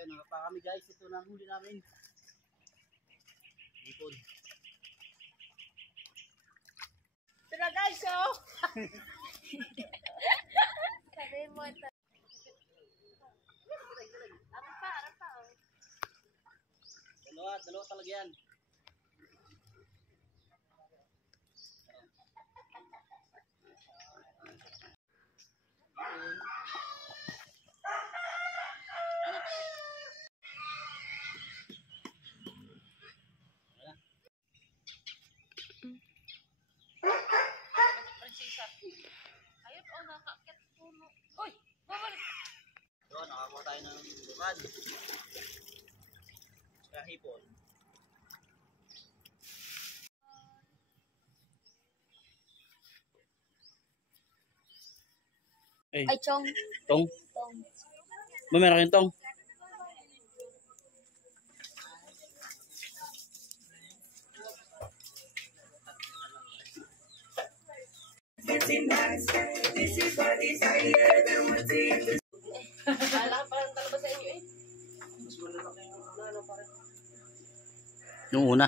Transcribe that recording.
Ayun, nakapa kami guys. Ito na ang huli namin. Ipon. Ito na guys, oh! Sabi mo ito. Ano pa, oh. Dalawa talaga yan. Ayun, oh, nakakit puno. Uy, babalik. Doon, nakakuha tayo ng bukan. Kaya hipon. Ay, chong. Tong? Tong. Ba meron kayong tong? Kala ka parang talaba sa inyo eh. Yung una.